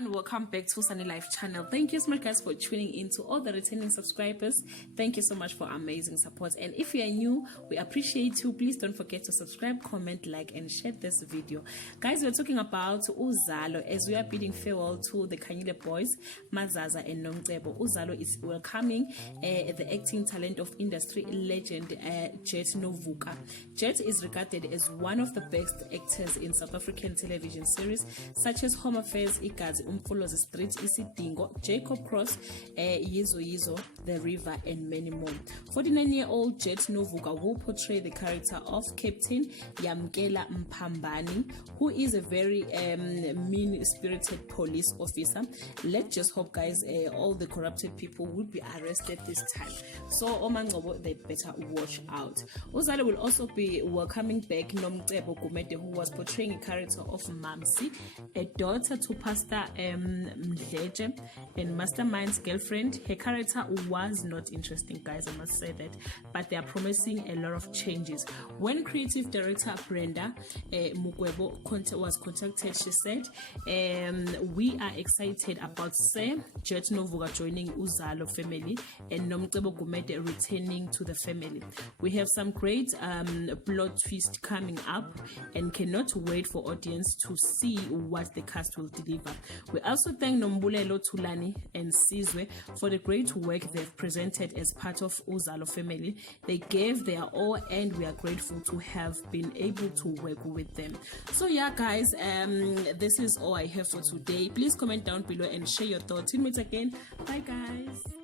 everyone, welcome back to Sunny Life channel. Thank you so much guys for tuning in. To all the returning subscribers, thank you so much for amazing support, and if you are new, we appreciate you. Please don't forget to subscribe, comment, like and share this video. Guys, we're talking about Uzalo as we are bidding farewell to the Khanyile boys, Mazaza and Nomcebo. Uzalo is welcoming the acting talent of industry legend Jet Novuka. Jet is regarded as one of the best actors in South African television series such as Home Affairs, Igazi, Umfolozi Street, Isidingo, Jacob Cross, Yizo Yizo, The River, and many more. 49-year-old Jet Novuka will portray the character of Captain Yamkela Mpambani, who is a very mean-spirited police officer. Let's just hope, guys, all the corrupted people will be arrested this time. So, Omangcobo, they better watch out. Uzalo will also be welcoming back Nomcebo Gumede, who was portraying a character of Mamsi, a daughter to Pastor Mdleje and Mastermind's girlfriend. Her character was not interesting, guys, I must say that, but they are promising a lot of changes. When creative director Brenda Mukwebo was contacted, she said, we are excited about Jet Novuka joining Uzalo family and Nomcebo Gumede returning to the family. We have some great plot twist coming up and cannot wait for audience to see what the cast will deliver. We also thank Nombulelo Tulani and Sizwe for the great work they've presented as part of Uzalo family. They gave their all and we are grateful to have been able to work with them. So yeah guys, this is all I have for today. Please comment down below and share your thoughts. Till we meet again. Bye guys.